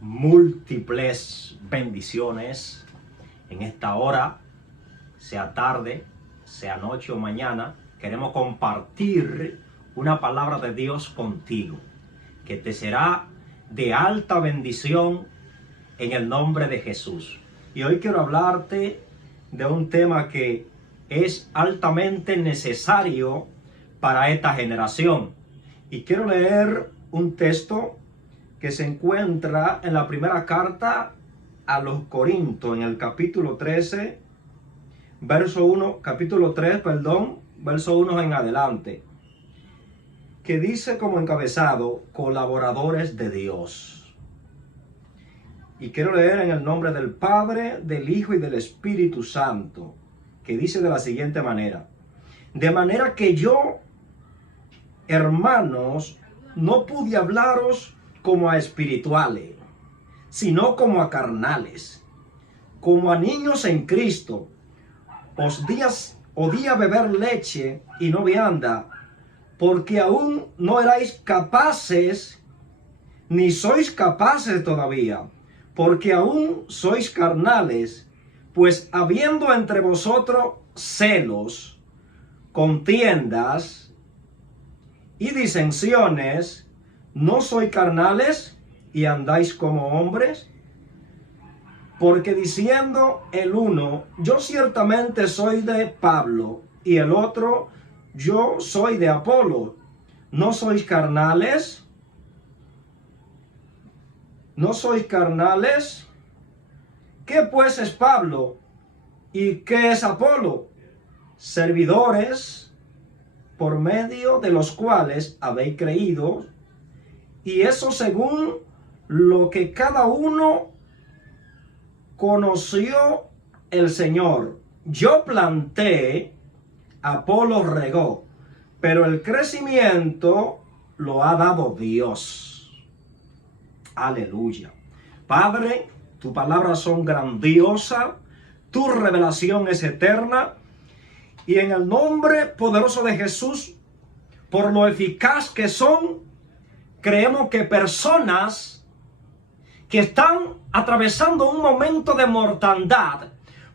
Múltiples bendiciones en esta hora, sea tarde, sea noche o mañana. Queremos compartir una palabra de Dios contigo, que te será de alta bendición en el nombre de Jesús. Y hoy quiero hablarte de un tema que es altamente necesario para esta generación. Y quiero leer un texto que se encuentra en la primera carta a los Corintios, en el capítulo 13, verso 1, capítulo 3, verso 1 en adelante, que dice como encabezado, colaboradores de Dios. Y quiero leer en el nombre del Padre, del Hijo y del Espíritu Santo, que dice de la siguiente manera: de manera que yo, hermanos, no pude hablaros como a espirituales, sino como a carnales, como a niños en Cristo. Os odía beber leche y no vianda, porque aún no erais capaces, ni sois capaces todavía, porque aún sois carnales. Pues habiendo entre vosotros celos, contiendas y disensiones, ¿no sois carnales y andáis como hombres? Porque diciendo el uno, yo ciertamente soy de Pablo, y el otro, yo soy de Apolo, ¿no sois carnales? ¿No sois carnales? ¿Qué pues es Pablo? ¿Y qué es Apolo? Servidores por medio de los cuales habéis creído, y eso según lo que cada uno conoció el Señor. Yo planté, Apolo regó, pero el crecimiento lo ha dado Dios. Aleluya. Padre, tus palabras son grandiosas, tu revelación es eterna, y en el nombre poderoso de Jesús, por lo eficaz que son, creemos que personas que están atravesando un momento de mortandad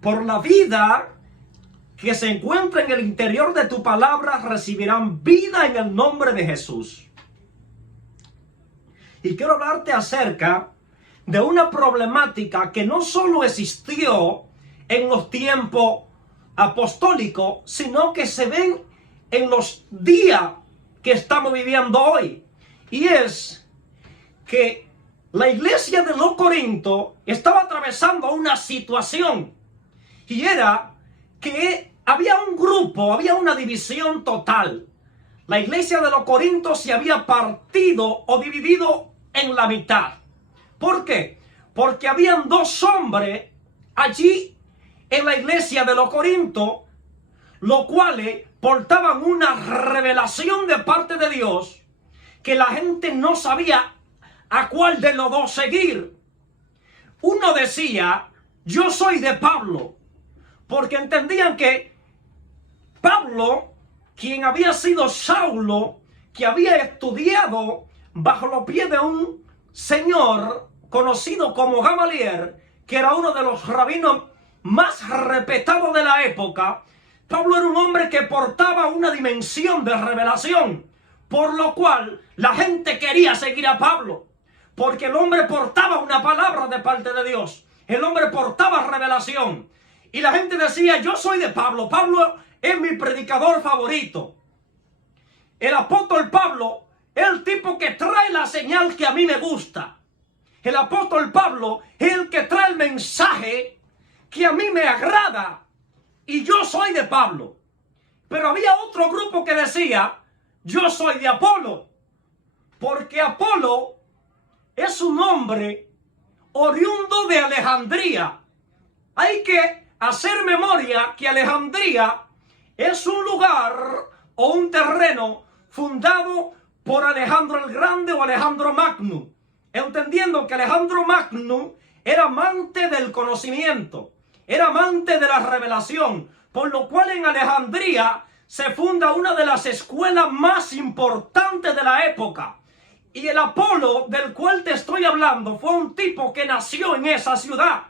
por la vida que se encuentra en el interior de tu palabra recibirán vida en el nombre de Jesús. Y quiero hablarte acerca de una problemática que no solo existió en los tiempos apostólicos, sino que se ven en los días que estamos viviendo hoy. Y es que la iglesia de los Corintios estaba atravesando una situación, y era que había un grupo, había una división total. La iglesia de los Corintios se había partido o dividido en la mitad. ¿Por qué? Porque habían dos hombres allí en la iglesia de los Corintios, los cuales portaban una revelación de parte de Dios que la gente no sabía a cuál de los dos seguir. Uno decía, yo soy de Pablo, porque entendían que Pablo, quien había sido Saulo, que había estudiado bajo los pies de un señor conocido como Gamaliel, que era uno de los rabinos más respetados de la época, Pablo era un hombre que portaba una dimensión de revelación, por lo cual la gente quería seguir a Pablo, porque el hombre portaba una palabra de parte de Dios, el hombre portaba revelación, y la gente decía, yo soy de Pablo, Pablo es mi predicador favorito. El apóstol Pablo es el tipo que trae la señal que a mí me gusta. El apóstol Pablo es el que trae el mensaje que a mí me agrada, y yo soy de Pablo. Pero había otro grupo que decía, yo soy de Apolo, porque Apolo es un hombre oriundo de Alejandría. Hay que hacer memoria que Alejandría es un lugar o un terreno fundado por Alejandro el Grande o Alejandro Magno, entendiendo que Alejandro Magno era amante del conocimiento, era amante de la revelación, por lo cual en Alejandría se funda una de las escuelas más importantes de la época. Y el Apolo del cual te estoy hablando fue un tipo que nació en esa ciudad.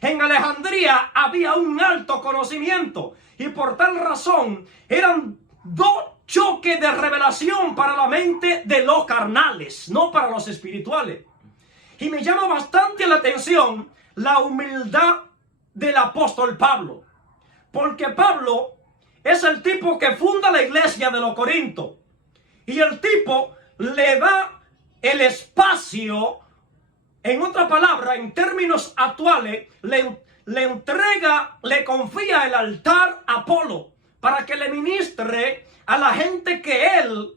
En Alejandría había un alto conocimiento y por tal razón eran dos choques de revelación para la mente de los carnales, no para los espirituales. Y me llama bastante la atención la humildad del apóstol Pablo, porque Pablo es el tipo que funda la iglesia de los Corintios y el tipo le da el espacio. En otra palabra, en términos actuales, le entrega, le confía el altar a Apolo para que le ministre a la gente que él,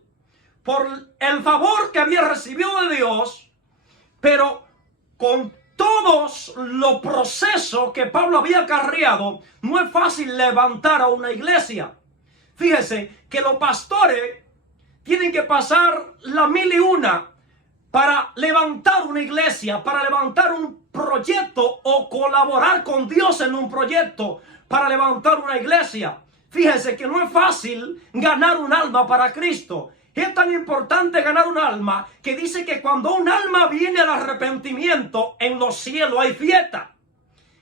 por el favor que había recibido de Dios, pero con todos los procesos que Pablo había acarreado, no es fácil levantar a una iglesia. Fíjese que los pastores tienen que pasar la 1001 para levantar una iglesia, para levantar un proyecto o colaborar con Dios en un proyecto para levantar una iglesia. Fíjese que no es fácil ganar un alma para Cristo. Es tan importante ganar un alma que dice que cuando un alma viene al arrepentimiento, en los cielos hay fiesta.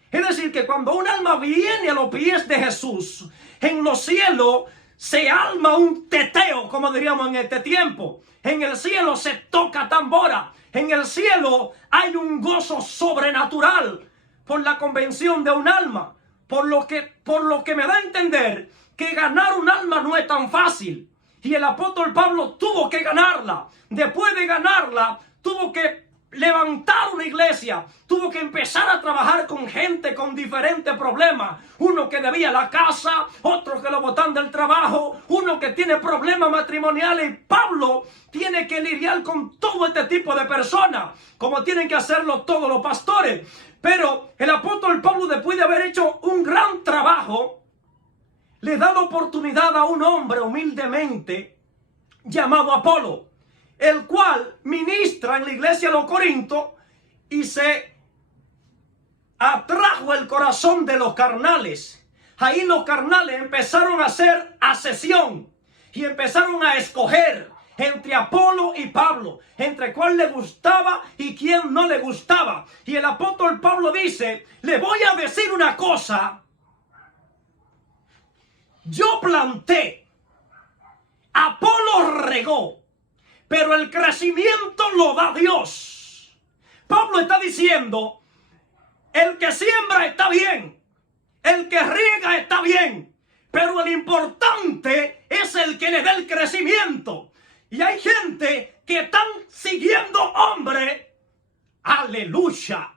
Es decir, que cuando un alma viene a los pies de Jesús, en los cielos se arma un teteo, como diríamos en este tiempo. En el cielo se toca tambora. En el cielo hay un gozo sobrenatural por la convención de un alma. Por lo que me da a entender que ganar un alma no es tan fácil. Y el apóstol Pablo tuvo que ganarla. Después de ganarla, tuvo que levantar una iglesia. Tuvo que empezar a trabajar con gente con diferentes problemas. Uno que debía la casa, otro que lo botan del trabajo, uno que tiene problemas matrimoniales. Y Pablo tiene que lidiar con todo este tipo de personas, como tienen que hacerlo todos los pastores. Pero el apóstol Pablo, después de haber hecho un gran trabajo, le da la oportunidad a un hombre humildemente llamado Apolo, el cual ministra en la iglesia de los Corintios y se atrajo el corazón de los carnales. Ahí los carnales empezaron a hacer asesión y empezaron a escoger entre Apolo y Pablo, entre cuál le gustaba y quién no le gustaba. Y el apóstol Pablo dice: le voy a decir una cosa. Yo planté, Apolo regó, pero el crecimiento lo da Dios. Pablo está diciendo: el que siembra está bien, el que riega está bien, pero el importante es el que le da el crecimiento. Y hay gente que están siguiendo hombres, aleluya,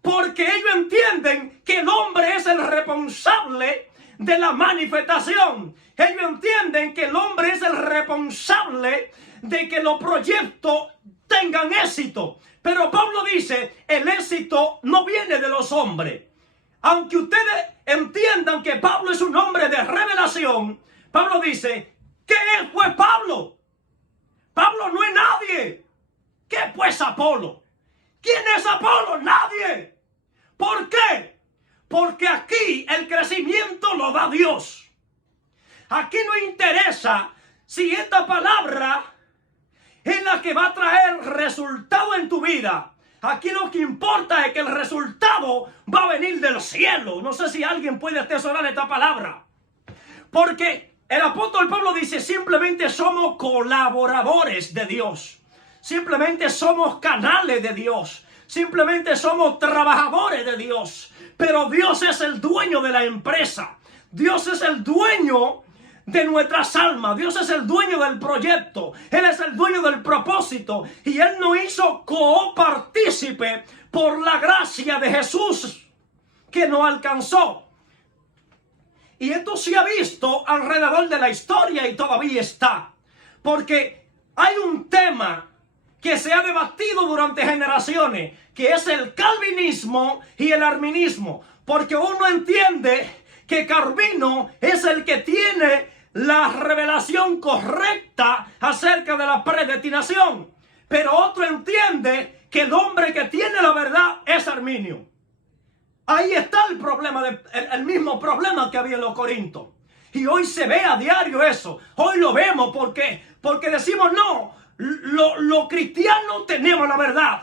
porque ellos entienden que el hombre es el responsable de la manifestación. Ellos entienden que el hombre es el responsable de que los proyectos tengan éxito. Pero Pablo dice: el éxito no viene de los hombres. Aunque ustedes entiendan que Pablo es un hombre de revelación, Pablo dice: ¿qué es pues Pablo? Pablo no es nadie. ¿Qué pues Apolo? ¿Quién es Apolo? Nadie. ¿Por qué? Porque aquí el crecimiento lo da Dios. Aquí no interesa si esta palabra es la que va a traer resultado en tu vida. Aquí lo que importa es que el resultado va a venir del cielo. No sé si alguien puede atesorar esta palabra. Porque el apóstol Pablo dice: simplemente somos colaboradores de Dios. Simplemente somos canales de Dios. Simplemente somos trabajadores de Dios. Pero Dios es el dueño de la empresa. Dios es el dueño de nuestras almas. Dios es el dueño del proyecto. Él es el dueño del propósito. Y Él nos hizo copartícipe por la gracia de Jesús que nos alcanzó. Y esto se ha visto alrededor de la historia y todavía está. Porque hay un tema que se ha debatido durante generaciones, que es el calvinismo y el arminismo. Porque uno entiende que Calvino es el que tiene la revelación correcta acerca de la predestinación. Pero otro entiende que el hombre que tiene la verdad es Arminio. Ahí está el problema, el mismo problema que había en los Corintios. Y hoy se ve a diario eso. Hoy lo vemos porque decimos: no, los cristianos tenemos la verdad.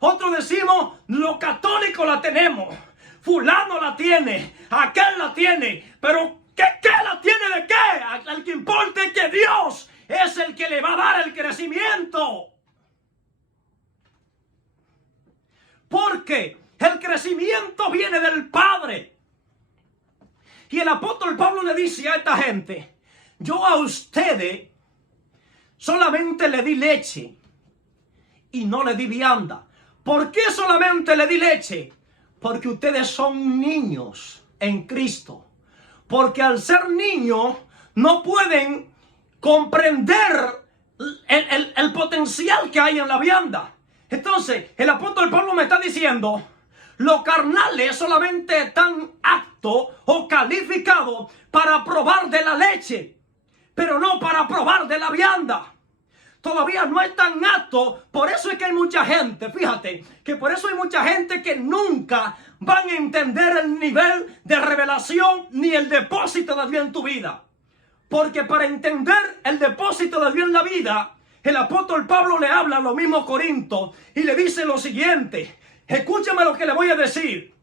Otros decimos, los católicos la tenemos. Fulano la tiene, aquel la tiene. Pero ¿qué la tiene de qué? Al que importa es que Dios es el que le va a dar el crecimiento. Porque el crecimiento viene del Padre. Y el apóstol Pablo le dice a esta gente, yo a ustedes solamente le di leche y no le di vianda. ¿Por qué solamente le di leche? Porque ustedes son niños en Cristo. Porque al ser niños no pueden comprender el potencial que hay en la vianda. Entonces, el apóstol Pablo me está diciendo, los carnales solamente están aptos o calificados para probar de la leche, pero no para probar de la vianda. Todavía no están aptos. Por eso es que hay mucha gente, fíjate, que por eso hay mucha gente que nunca van a entender el nivel de revelación ni el depósito de Dios en tu vida. Porque para entender el depósito de Dios en la vida, el apóstol Pablo le habla a los mismos Corintios y le dice lo siguiente. Escúchame lo que le voy a decir.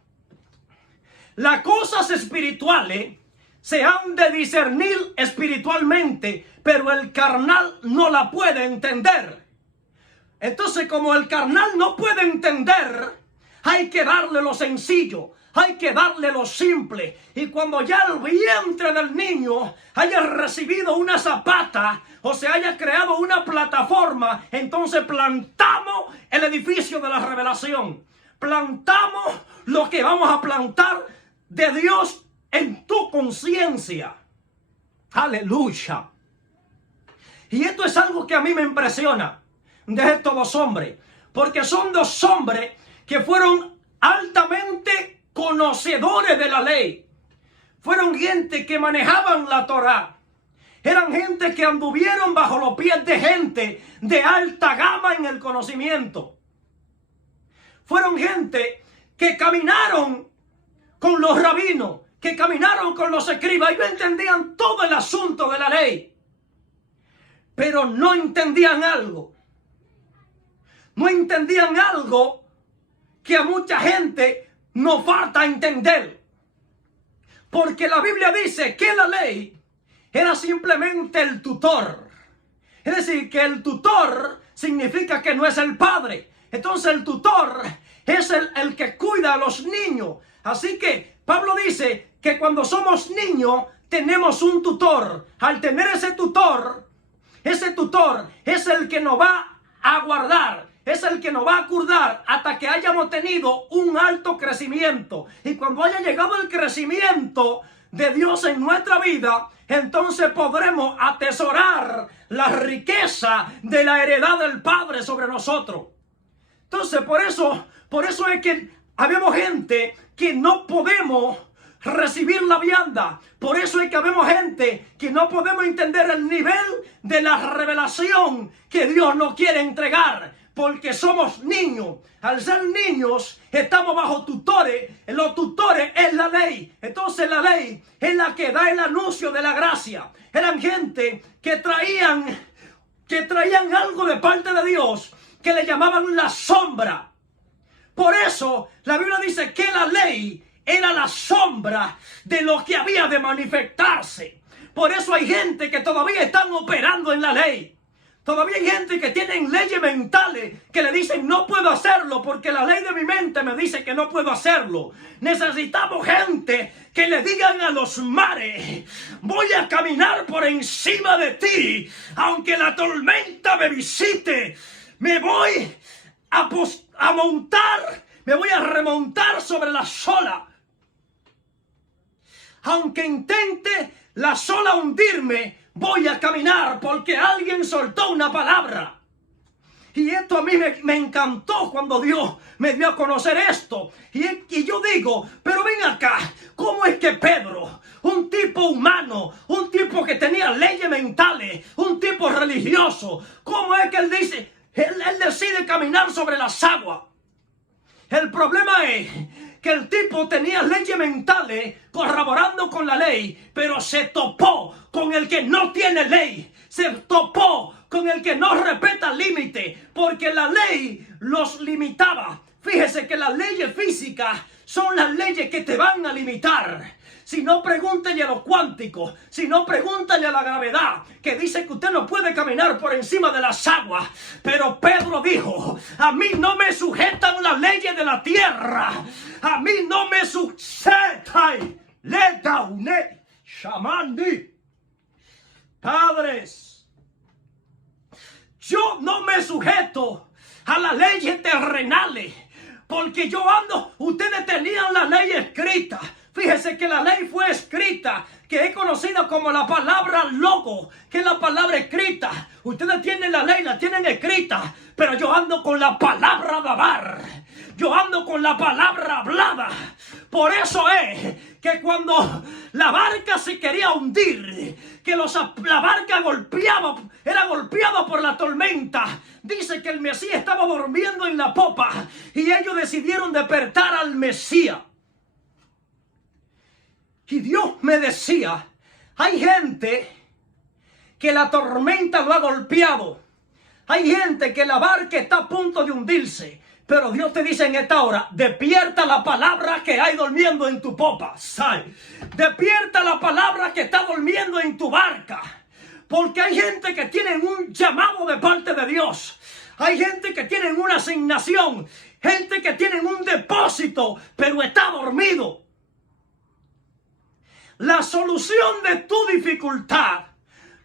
Las cosas espirituales se han de discernir espiritualmente, pero el carnal no la puede entender. Entonces, como el carnal no puede entender, hay que darle lo sencillo, hay que darle lo simple. Y cuando ya el vientre del niño haya recibido una zapata o se haya creado una plataforma, entonces plantamos el edificio de la revelación. Plantamos lo que vamos a plantar de Dios en tu conciencia. Aleluya. Y esto es algo que a mí me impresiona de estos dos hombres, porque son dos hombres que fueron altamente conocedores de la ley. Fueron gente que manejaban la Torá. Eran gente que anduvieron bajo los pies de gente de alta gama en el conocimiento. Fueron gente que caminaron con los rabinos, que caminaron con los escribas y no entendían todo el asunto de la ley. Pero no entendían algo. No entendían algo que a mucha gente nos falta entender. Porque la Biblia dice que la ley era simplemente el tutor. Es decir, que el tutor significa que no es el padre. Entonces el tutor es el que cuida a los niños. Así que Pablo dice que cuando somos niños tenemos un tutor. Al tener ese tutor es el que nos va a guardar. Es el que nos va a cuidar hasta que hayamos tenido un alto crecimiento. Y cuando haya llegado el crecimiento de Dios en nuestra vida, entonces podremos atesorar la riqueza de la heredad del Padre sobre nosotros. Entonces, por eso es que habemos gente que no podemos recibir la vianda. Por eso es que habemos gente que no podemos entender el nivel de la revelación que Dios nos quiere entregar. Porque somos niños. Al ser niños, estamos bajo tutores. Los tutores es la ley. Entonces la ley es la que da el anuncio de la gracia. Eran gente que traían algo de parte de Dios que le llamaban la sombra. Por eso la Biblia dice que la ley era la sombra de lo que había de manifestarse. Por eso hay gente que todavía están operando en la ley. Todavía hay gente que tienen leyes mentales que le dicen no puedo hacerlo porque la ley de mi mente me dice que no puedo hacerlo. Necesitamos gente que le digan a los mares, voy a caminar por encima de ti, aunque la tormenta me visite, me voy a montar, me voy a remontar sobre la ola. Aunque intente la ola hundirme, voy a caminar porque alguien soltó una palabra. Y esto a mí me encantó cuando Dios me dio a conocer esto. Y yo digo, pero ven acá, ¿cómo es que Pedro, un tipo humano, un tipo que tenía leyes mentales, un tipo religioso, cómo es que él dice, él decide caminar sobre las aguas? El problema es que el tipo tenía leyes mentales corroborando con la ley, pero se topó con el que no tiene ley. Se topó con el que no respeta límite, porque la ley los limitaba. Fíjese que las leyes físicas son las leyes que te van a limitar. Si no, pregúntale a los cuánticos. Si no, pregúntale a la gravedad, que dice que usted no puede caminar por encima de las aguas. Pero Pedro dijo: a mí no me sujetan las leyes de la tierra. A mí no me sujetan. Le dauné. Shamandi. Padres, yo no me sujeto a las leyes terrenales, porque yo ando. Ustedes tenían la ley escrita. Fíjese que la ley fue escrita, que es conocida como la palabra logo, que es la palabra escrita. Ustedes tienen la ley, la tienen escrita, pero yo ando con la palabra dabar. Yo ando con la palabra hablada. Por eso es que cuando la barca se quería hundir, que la barca era golpeada por la tormenta, dice que el Mesías estaba durmiendo en la popa y ellos decidieron despertar al Mesías. Y Dios me decía: hay gente que la tormenta lo ha golpeado. Hay gente que la barca está a punto de hundirse. Pero Dios te dice en esta hora: despierta la palabra que hay durmiendo en tu popa. Despierta la palabra que está durmiendo en tu barca. Porque hay gente que tiene un llamado de parte de Dios. Hay gente que tiene una asignación. Gente que tiene un depósito, pero está dormido. La solución de tu dificultad,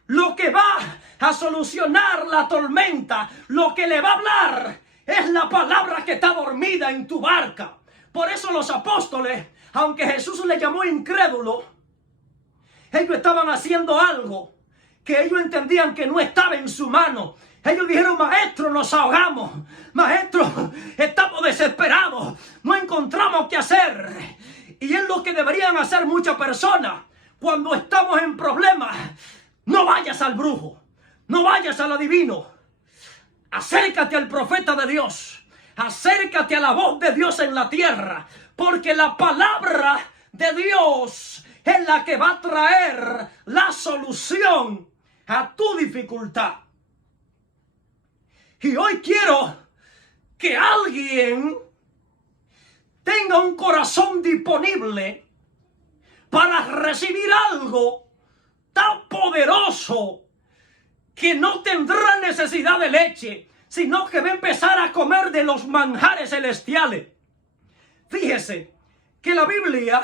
lo que va a solucionar la tormenta, lo que le va a hablar, es la palabra que está dormida en tu barca. Por eso los apóstoles, aunque Jesús les llamó incrédulo, ellos estaban haciendo algo que ellos entendían que no estaba en su mano. Ellos dijeron: maestro, nos ahogamos. Maestro, estamos desesperados. No encontramos qué hacer. Y es lo que deberían hacer muchas personas cuando estamos en problemas. No vayas al brujo, no vayas al adivino. Acércate al profeta de Dios. Acércate a la voz de Dios en la tierra. Porque la palabra de Dios es la que va a traer la solución a tu dificultad. Y hoy quiero que alguien tenga un corazón disponible para recibir algo tan poderoso que no tendrá necesidad de leche, sino que va a empezar a comer de los manjares celestiales. Fíjese que la Biblia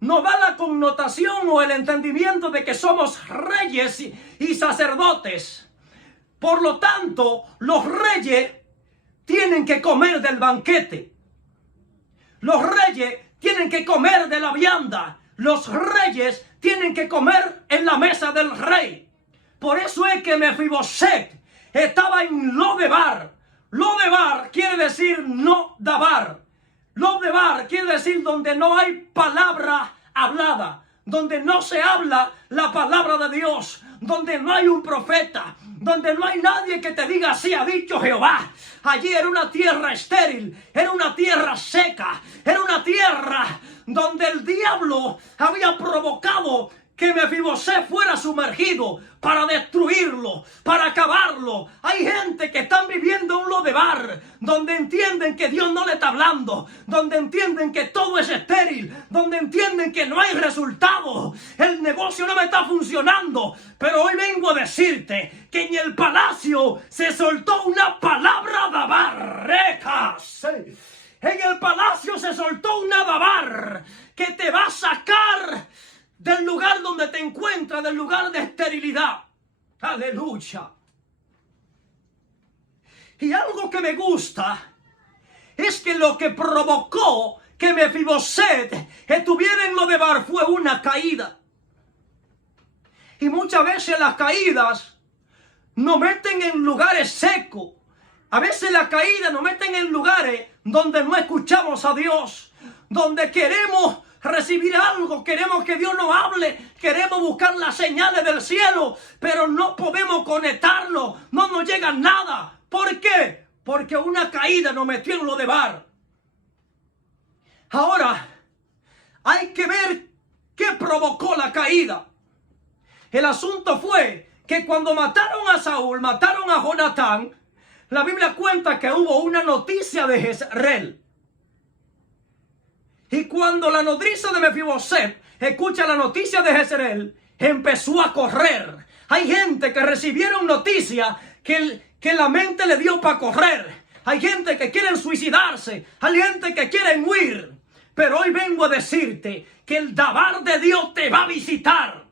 nos da la connotación o el entendimiento de que somos reyes y sacerdotes. Por lo tanto, los reyes tienen que comer del banquete. Los reyes tienen que comer de la vianda. Los reyes tienen que comer en la mesa del rey. Por eso es que Mefiboset estaba en Lodebar. Lodebar quiere decir no dabar. Lodebar quiere decir donde no hay palabra hablada, donde no se habla la palabra de Dios, donde no hay un profeta, donde no hay nadie que te diga: así ha dicho Jehová. Allí era una tierra estéril, era una tierra seca, era una tierra donde el diablo había provocado que Mefiboset fuera sumergido para destruirlo, para acabarlo. Hay gente que están viviendo un Lodebar, donde entienden que Dios no le está hablando, donde entienden que todo es estéril, donde entienden que no hay resultado, el negocio no me está funcionando. Pero hoy vengo a decirte que en el palacio se soltó una palabra dabarrecas. En el palacio se soltó una dabar que te va a sacar del lugar donde te encuentras, del lugar de esterilidad. Aleluya. Y algo que me gusta es que lo que provocó que Mefiboset estuviera en Lodebar fue una caída. Y muchas veces las caídas nos meten en lugares secos. A veces las caídas nos meten en lugares donde no escuchamos a Dios, donde queremos recibir algo, queremos que Dios nos hable, queremos buscar las señales del cielo, pero no podemos conectarlo, no nos llega nada. ¿Por qué? Porque una caída nos metió en Lodebar. Ahora, hay que ver qué provocó la caída. El asunto fue que cuando mataron a Saúl, mataron a Jonatán, la Biblia cuenta que hubo una noticia de Jezreel. Y cuando la nodriza de Mefiboset escucha la noticia de Jezreel, empezó a correr. Hay gente que recibieron noticia que la mente le dio para correr. Hay gente que quieren suicidarse. Hay gente que quieren huir. Pero hoy vengo a decirte que el Dabar de Dios te va a visitar.